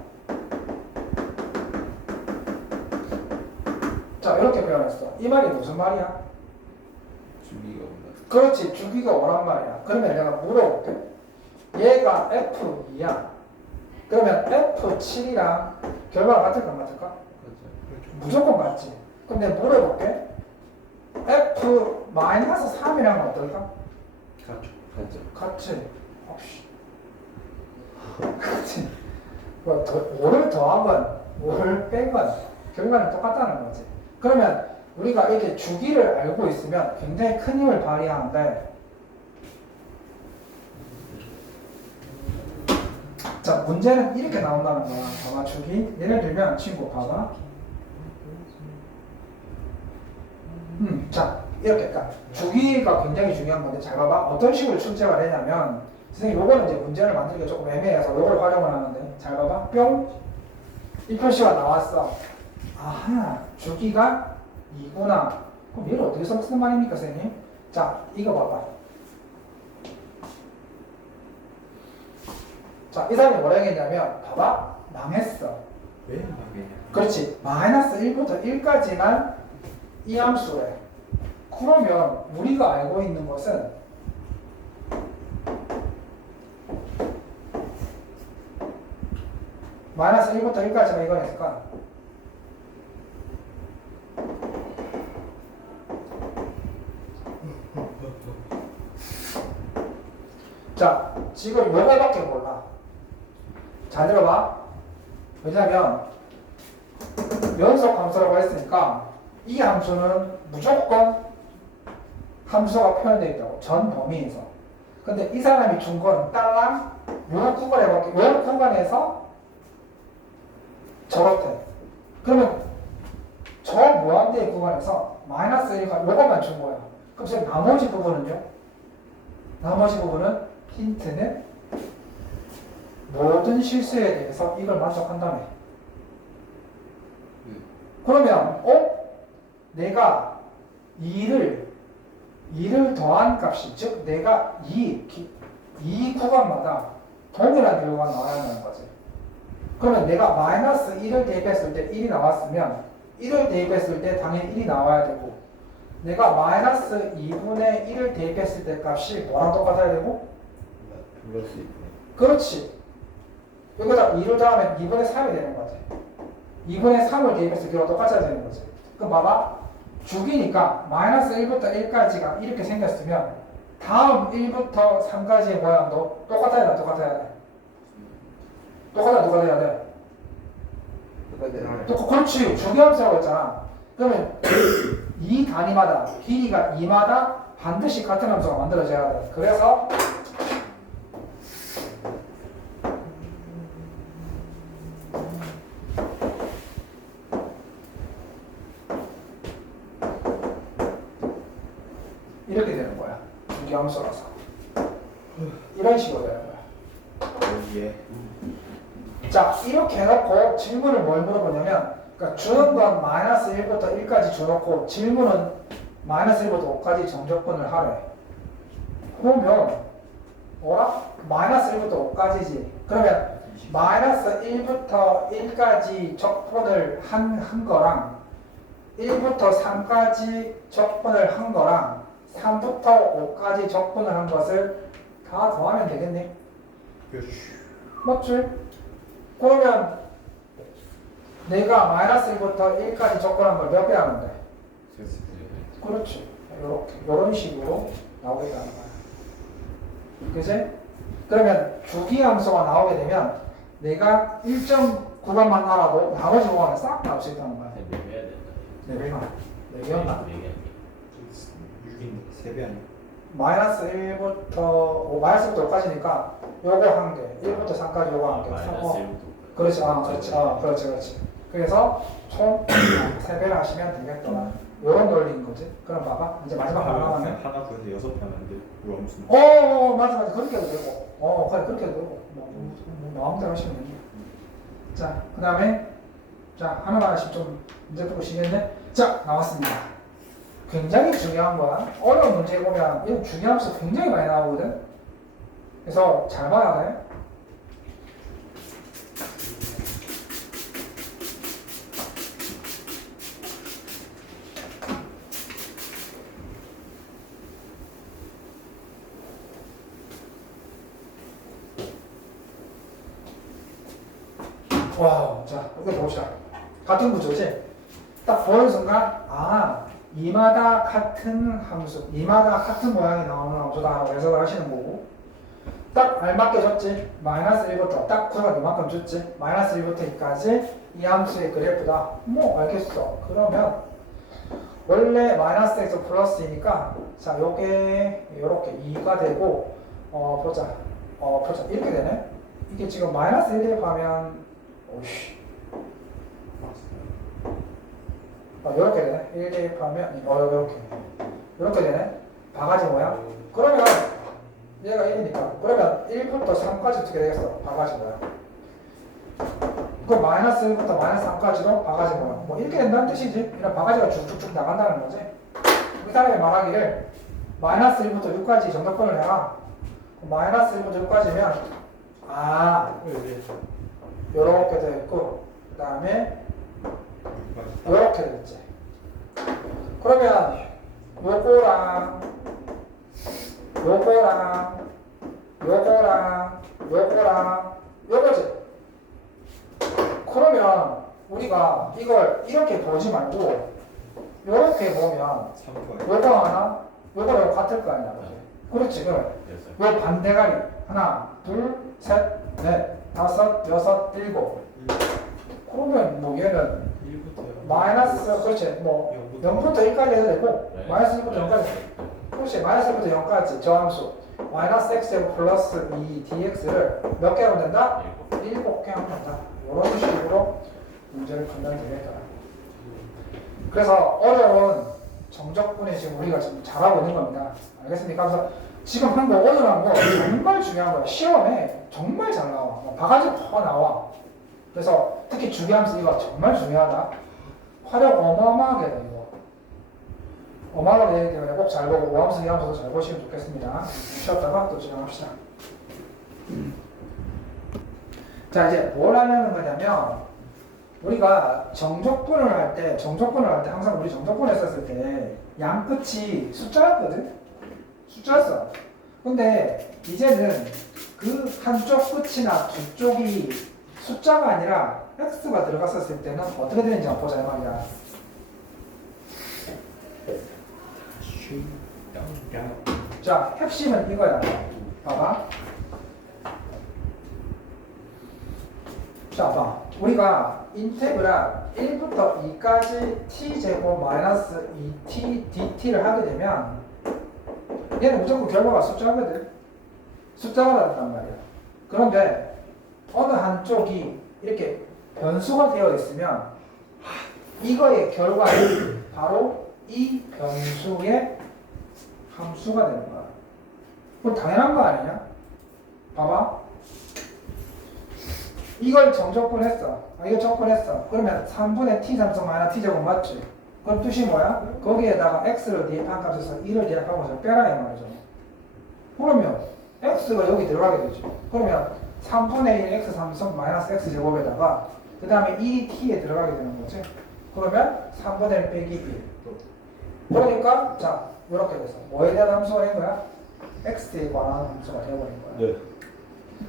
자, 이렇게 표현했어. 이 말이 무슨 말이야? 주기가 온다. 그렇지. 주기가 오란 말이야. 그러면 내가 물어볼게. 얘가 F2야. 그러면 F7이랑 결과가 같을까 안 같을까? 무조건 같지. 그럼 내가 물어볼게. F-3이랑 어떨까? 같죠. 같지. 같지. 5를 더하건 5를 빼건 결과는 똑같다는 거지. 그러면 우리가 이렇게 주기를 알고 있으면 굉장히 큰 힘을 발휘하는데, 자, 문제는 이렇게 나온다는 거야. 봐봐, 주기. 예를 들면 친구 봐봐. 자, 이렇게 주기가 굉장히 중요한 건데 잘 봐봐. 어떤 식으로 출제가 되냐면, 선생님 요거는 이제 문제를 만들기가 조금 애매해서 요걸 활용을 하는데, 잘 봐봐. 뿅. 이 표시가 나왔어. 아하, 주기가 2구나. 그럼 얘를 어떻게 쓰는 말입니까, 선생님? 자, 이거 봐봐. 자, 이 사람이 뭐라 했냐면, 봐봐. 망했어. 왜 망했냐? 그렇지. 마이너스 1부터 1까지만 이 함수래. 그러면 우리가 알고 있는 것은 마이너스 1부터 1까지만 이건 있을까? 자, 지금 요거밖에 몰라. 잘 들어봐. 왜냐면 연속 함수라고 했으니까 이 함수는 무조건 함수가 표현되어 있다고. 전 범위에서. 근데 이 사람이 준 건 딸랑 요 구간에밖에, 요 구간에서 저렇대. 그러면 저 무한대의 구간에서 마이너스 1과 요것만 준 거야. 그럼 지금 나머지 부분은요? 나머지 부분은 힌트는 모든 실수에 대해서 이걸 만족한다며. 그러면 내가 2를 더한 값이, 즉 내가 이 구간마다 동일한 결과가 나와야 하는 거지. 그러면 내가 마이너스 1을 대입했을 때 1이 나왔으면 1을 대입했을 때 당연히 1이 나와야 되고, 내가 마이너스 2분의 1을 대입했을 때 값이 뭐랑 똑같아야 되고? 플러스 2분의 그렇지. 여기다 2를 더하면 2분의 3이 되는 거지. 2분의 3을 대입했을 때와 똑같아야 되는 거지. 그럼 봐봐. 주기니까 마이너스 1부터 1까지가 이렇게 생겼으면 다음 1부터 3까지의 모양도 똑같아야 돼, 똑같아야 돼. 똑같아야 돼. 그렇지. 주기함수라고 했잖아. 그러면 이 단위마다, 길이가 2마다 반드시 같은 함수가 만들어져야 돼. 그래서 이렇게 되는 거야. 주기함수라서. 이런 식으로 되는 거야. 예. 자, 이렇게 해놓고 질문을 뭘 물어보냐면, 그러니까 주는 건 마이너스 1부터 1까지 줘놓고 질문은 마이너스 1부터 5까지 정적분을 하래. 그러면 뭐라? 마이너스 1부터 5까지지. 그러면 마이너스 1부터 1까지 적분을 한 거랑 1부터 3까지 적분을 한 거랑 3부터 5까지 적분을 한 것을 다 더하면 되겠네. 맞지? 그러면 내가 마이너스 1부터 1까지 적분한 걸 몇 배 하면 돼? 그렇지. 이런 식으로 나오겠다는 거야. 그치? 그러면 주기함수가 나오게 되면 내가 일정 구간만 알아도 나머지 구간은 싹 나올 수 있다는 거야. 매매해야 된다. 네 배만. 네 배였나? 6인 3배 아니야? 마이너스 1부터 마이너스 1부터 5까지니까 요거 한 개, 1부터 3까지 요거 한 개. 마이너스 1부터 그렇지, 그렇지. 그래서 총 3배를 하시면 되겠더라. 요런 논리인 거지. 그럼 봐봐. 이제 마지막 하나 남았네. 하나 구해서 6배 하면 돼. 그거 무슨 맞아. 그렇게 해도 되고. 그래, 그렇게 해도 되고. 마음대로 하시면 되지. 자, 그 다음에, 자, 하나씩 좀 문제 풀고 시겠네. 자, 나왔습니다. 굉장히 중요한 거야. 어려운 문제 보면 이런 중요한 수 굉장히 많이 나오거든. 그래서 잘 봐야 돼. 와, 자, 이거 봅시다. 같은 구조지? 딱 보는 순간, 이마다 같은 함수, 이마다 같은 모양이 나오는 함수다라고 해석을 하시는 거고, 딱 알맞게 줬지? 마이너스 1부터, 딱 구간 이만큼 줬지? 마이너스 1부터 2까지 이 함수의 그래프다. 뭐, 알겠어. 그러면, 원래 마이너스 x 플러스이니까, 자, 요게, 요렇게 2가 되고, 보자. 이렇게 되네? 이게 지금 마이너스 1 대입하면, 오씨. 이렇게 되네. 1 대입하면, 이렇게 되네. 바가지 모양. 그러면, 얘가 1이니까. 그러면 1부터 3까지 어떻게 되겠어? 바가지 모양. 그럼 마이너스 1부터 마이너스 3까지도 바가지 모양. 뭐, 이렇게 된다는 뜻이지. 이런 바가지가 쭉쭉쭉 나간다는 거지. 이 사람이 말하기를, 마이너스 1부터 6까지 정답권을 해라. 마이너스 1부터 6까지면, 요렇게 되겠고, 그 다음에 요렇게 되겠지. 그러면 요거랑 요거지. 그러면 우리가 이걸 이렇게 보지 말고 요렇게 보면 3거 요거 하나, 요거 같을 거 아니야. 그렇지, 그래. 여섯. 요 반대가리. 하나, 둘, 셋, 넷, 다섯, 여섯, 일곱. 그러면 뭐 얘는 1부터요. 마이너스, 그렇지. 뭐 0부터 1까지 해도 되고, 네. 마이너스 1부터 0까지. 그렇지, 마이너스 1부터 0까지 저함수. 마이너스 x제곱 플러스 2 dx를 몇 개 하면 된다? 일곱. 7개 하면 된다. 이런 식으로 문제를 풀면 되겠다. 그래서 어려운 정적분에 지금 우리가 지금 잘하고 있는 겁니다. 알겠습니까? 그래서 지금 한 거, 오늘 한 거 정말 중요한 거야. 시험에 정말 잘 나와. 뭐 바가지 퍼 나와. 그래서 특히 주기함수 이거 정말 중요하다. 활용 어마어마하게 돼, 이거. 어마어마하게 되기 때문에 꼭 잘 보고 오함수, 이함수도 잘 보시면 좋겠습니다. 쉬었다가 또 진행합시다. 자, 이제 뭘 하려는 거냐면 우리가 정적분을 할 때 항상 우리 정적분 했었을 때 양끝이 숫자였거든? 숫자였어. 근데 이제는 그 한쪽 끝이나 두 쪽이 숫자가 아니라 x가 들어갔었을 때는 어떻게 되는지 한번 보자 이 말이야. 자, 핵심은 이거야. 봐봐. 자, 봐. 우리가 인테그랄 1부터 2까지 t제곱 마이너스 2t dt를 하게 되면 얘는 무조건 결과가 숫자거든. 숫자가 나온단 말이야. 그런데 어느 한쪽이 이렇게 변수가 되어 있으면 이거의 결과는 바로 이 변수의 함수가 되는 거야. 그건 당연한 거 아니냐? 봐봐. 이걸 정적분했어. 이거 적분했어. 그러면 3분의 t 삼성 마이너스 t제곱 맞지? 그럼 뜻이 뭐야? 거기에다가 x를 대입한 값에서 1을 대입하고 저 빼라 이 말이죠. 그러면 x가 여기 들어가게 되죠. 그러면 3분의 1 x 삼성 마이너스 x제곱에다가 그 다음에 1이 t에 들어가게 되는 거지. 그러면 3분의 1 빼기 1. 그러니까 자 이렇게 돼서 뭐에 대한 함수가 된 거야? x에 관한 함수가 되어버린 거야. 네.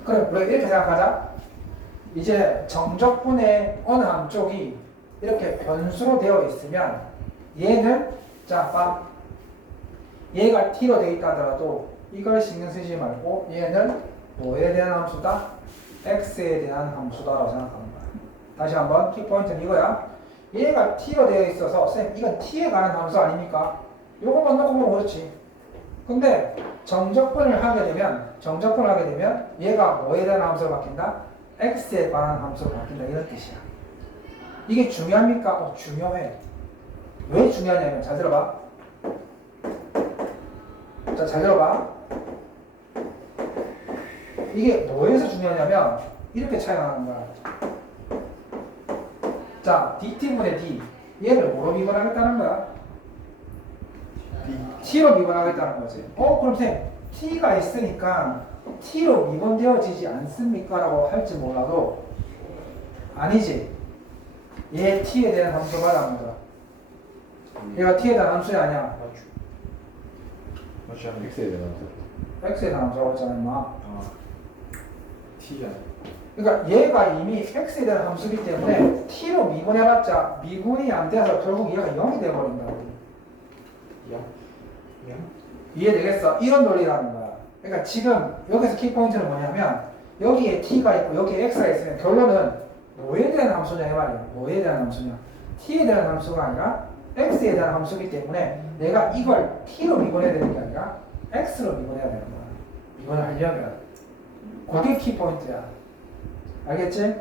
그럼 우리가 이렇게 생각하자. 이제 정적분의 어느 한쪽이 이렇게 변수로 되어 있으면 얘는 자 봐. 얘가 t로 되어 있다 하더라도 이걸 신경 쓰지 말고 얘는 뭐에 대한 함수다? x에 대한 함수다라고 생각하는 거야. 다시 한번 키포인트는 이거야. 얘가 t로 되어 있어서 쌤 이건 t에 관한 함수 아닙니까? 요것만 놓고 보면 그렇지. 근데 정적분을 하게 되면 얘가 뭐에 대한 함수로 바뀐다? x에 관한 함수로 바뀐다 이런 뜻이야. 이게 중요합니까? 중요해. 왜 중요하냐면 잘 들어봐. 자, 잘 들어봐. 이게 뭐에서 중요하냐면 이렇게 차이가 나는 거야. 자, dt분의 d 얘를 뭐로 미분하겠다는 거야? t로 미분하겠다는 거지. 그럼 쌤 t가 있으니까 t로 미분되어지지 않습니까? 라고 할지 몰라도 아니지. 얘 t에 대한 함수가 나옵니다. 얘가 t에 대한 함수이 아니야. 맞지 않아요? x에 대한 함수. x에 대한 함수라고 했잖아 임마. 아, t잖아. 그러니까 얘가 이미 x에 대한 함수이기 때문에 t로 미분해봤자 미분이 안 돼서 결국 얘가 0이 돼버린다고. 야, 이해되겠어? 이런 논리라는 거야. 그러니까 지금 여기서 키포인트는 뭐냐면 여기에 t가 있고 여기에 x가 있으면 결론은 뭐에 대한 함수냐 이 말이야. 뭐에 대한 함수냐? t에 대한 함수가 아니라 x에 대한 함수이기 때문에 내가 이걸 t로 미분해야 되는 게 아니라 x로 미분해야 되는 거야. 미분을 하려면 그게 키포인트야. 알겠지?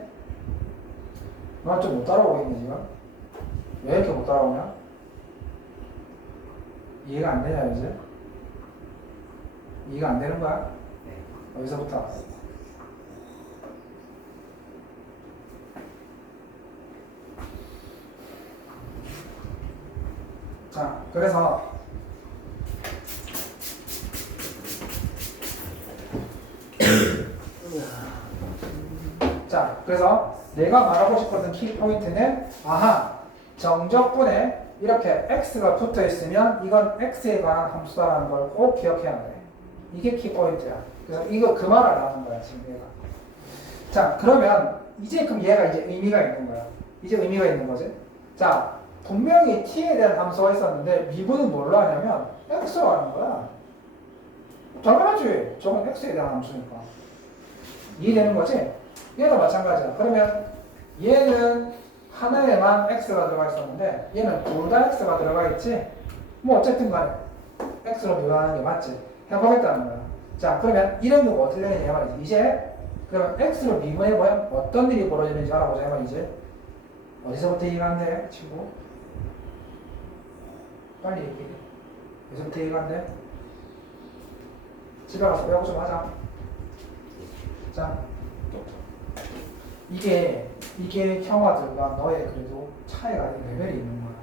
넌 좀 못 따라오겠니 지금? 왜 이렇게 못 따라오냐? 이해가 안 되냐 이제? 이해가 안 되는 거야? 어디서부터? 자, 그래서 내가 말하고 싶었던 키포인트는 정적분에 이렇게 x가 붙어 있으면 이건 x에 관한 함수다라는 걸 꼭 기억해야 돼. 이게 키포인트야. 그래서 이거 그 말을 하는 거야 지금 얘가. 자, 그러면 이제 그럼 얘가 이제 의미가 있는 거야. 이제 의미가 있는 거지. 자, 분명히 t에 대한 함수가 있었는데 미분은 뭘로 하냐면 x로 하는 거야. 당연하지. 저건 x에 대한 함수니까. 이해되는 거지? 얘도 마찬가지야. 그러면 얘는 하나에만 x가 들어가 있었는데 얘는 둘 다 x가 들어가 있지? 뭐 어쨌든 간에 x로 묘하는 게 맞지? 해보겠다는 거야. 자, 그러면 이런 경우 어떻게 되느냐 이 말이지. 이제 그러면 x로 미분해보면 어떤 일이 벌어지는지 알아보자 이 말이지. 어디서부터 이해가 안 돼? 친구? 빨리 얘기해. 어디서부터 이해가 안 돼? 집에 가서 배우고 좀 하자. 자, 이게 형아들과 너의 그래도 차이가 레벨이 있는 거야.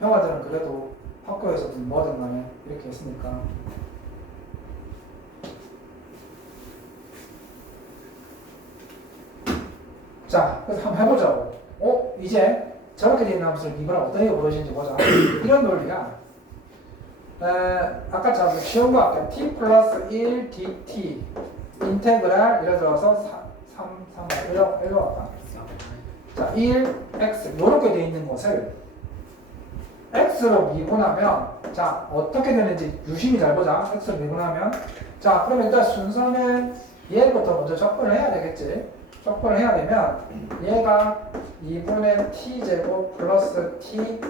형아들은 그래도 학교에서든 뭐든 간에 이렇게 했으니까. 자, 그래서 한번 해보자고. 이제 저렇게 된 함수를 미분하면 어떤 일이 벌어지는지 보자. 이런 논리야. 아까 자 쉬운 거 할게요. t 플러스 1 dt 인테그랄 예를 들어서 3 일로 할까? 자, 1x 이렇게 돼 있는 것을 x로 미분하면 자 어떻게 되는지 유심히 잘 보자. x로 미분하면 자 그러면 일단 순서는 얘부터 먼저 접근을 해야 되겠지. 접근을 해야 되면 얘가 2분의 t제곱 플러스 t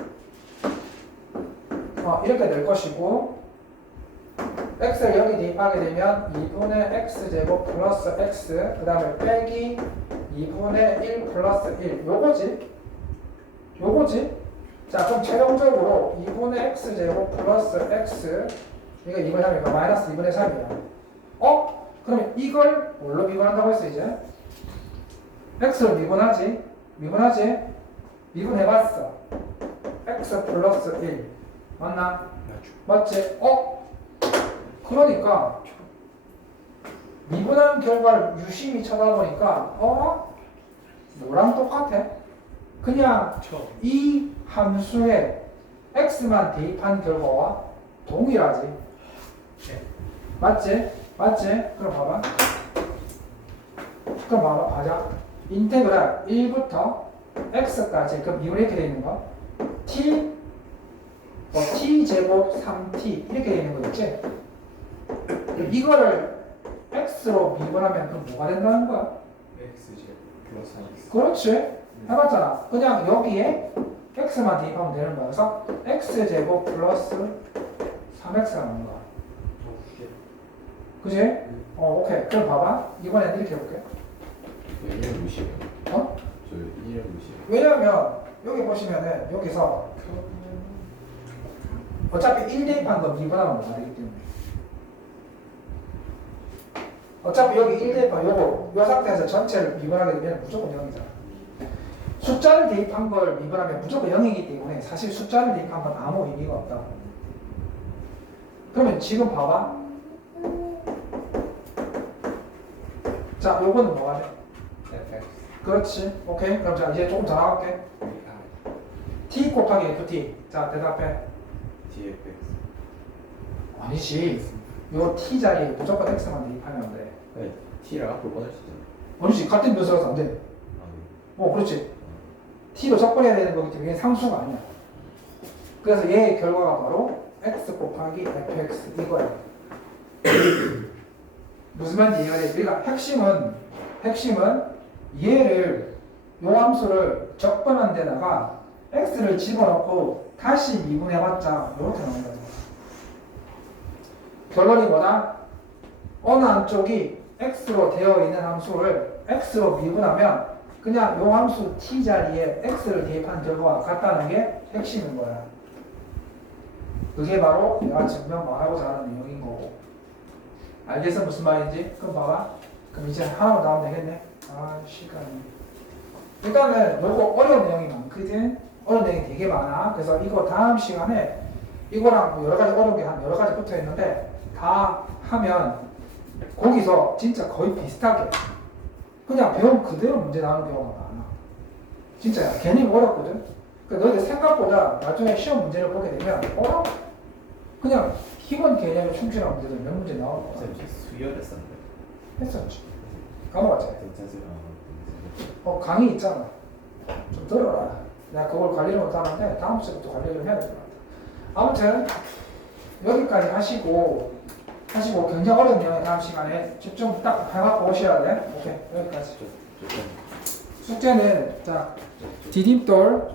이렇게 될 것이고 x를 여기 대입하게 되면 2분의 x제곱 플러스 x 그 다음에 빼기 2분의 1 플러스 1 요거지? 자 그럼 최종적으로 2분의 x제곱 플러스 x 이거 2분의 3이니까 마이너스 2분의 3이야. 그러면 이걸 뭘로 미분한다고 했어 이제? x로 미분하지? 미분해봤어. x 플러스 1 맞나? 맞지? 그러니까 미분한 결과를 유심히 쳐다보니까 너랑 똑같아. 그냥 이 함수에 x만 대입한 결과와 동일하지. 맞지? 그럼 봐봐. 봐자. 인테그랄 1부터 x까지 그 미분 이렇게 되어 있는 거 t제곱 3t 이렇게 되어 있는 거 있지? 이거를 x로 미분하면 그럼 뭐가 된다는 거야? x제곱 플러스 3x. 그렇지. 해봤잖아. 그냥 여기에 x만 대입하면 되는 거야. 그래서 x제곱 플러스 3x가 나오는 거야. 그지? 오케이. 그럼 봐봐. 이번엔 이렇게 해볼게. 1을 무시해요. 저 1을 무시해요. 왜냐면 여기 보시면은 여기서 어차피 1 대입한 건 미분하면 뭐가 되기 때문에 어차피 여기 1 대입한 요 상태에서 전체를 미분하게 되면 무조건 0이잖아. 숫자를 대입한 걸 미분하면 무조건 0이기 때문에 사실 숫자를 대입한 건 아무 의미가 없다. 그러면 지금 봐봐. 자, 요거는 뭐가 돼? fx. 그렇지. 오케이. 그럼 자, 이제 조금 더 나갈게. t 곱하기 ft. 자, 대답해. dfx. 아니지. 요 t 자리에 무조건 x만 대입하면 돼. 네, t를 앞으로 꺼낼 수 있잖아요. 아니지. 같은 변수라서 안 돼. 아, 그렇지. t로 접근해야 되는 거기 때문에 얘는 상수가 아니야. 그래서 얘의 결과가 바로 x 곱하기 fx 이거야. 무슨 말인지 이해가 돼? 그러니까 핵심은 얘를 요 함수를 적분한 데다가 x를 집어넣고 다시 미분해봤자 이렇게 나오는 거야. 결론이 뭐다? 어느 한쪽이 x로 되어 있는 함수를 x로 미분하면 그냥 요 함수 t 자리에 x를 대입한 결과가 같다는 게 핵심인 거야. 그게 바로 내가 증명 말하고자 하는 내용인 거고. 알겠어? 무슨 말인지? 그럼 봐봐. 그럼 이제 하나만 나오면 되겠네. 시간이. 일단은 요거 어려운 내용이 많거든. 어려운 내용이 되게 많아. 그래서 이거 다음 시간에 이거랑 뭐 여러 가지 어려운 게 한 여러 가지 붙어 있는데 다 하면 거기서 진짜 거의 비슷하게 그냥 배운 그대로 문제 나오는 경우가 많아. 진짜야. 괜히 어렵거든. 그러니까 너희들 생각보다 나중에 시험 문제를 보게 되면 그냥 기본 개념에 충실한 문제들 몇 문제 나올 거야. 선생님 수열 했었는데. 했었지. 까먹었지. 괜찮으세요? 강의 있잖아. 좀 들어라. 내가 그걸 관리를 못하는데 다음 주부터 관리를 해야 될 것 같아. 아무튼 여기까지 하시고 하시고 굉장히 어려운 내용이 다음 시간에 집중 딱 해갖고 오셔야 돼. 오케이 여기까지. 숙제는 자 디딤돌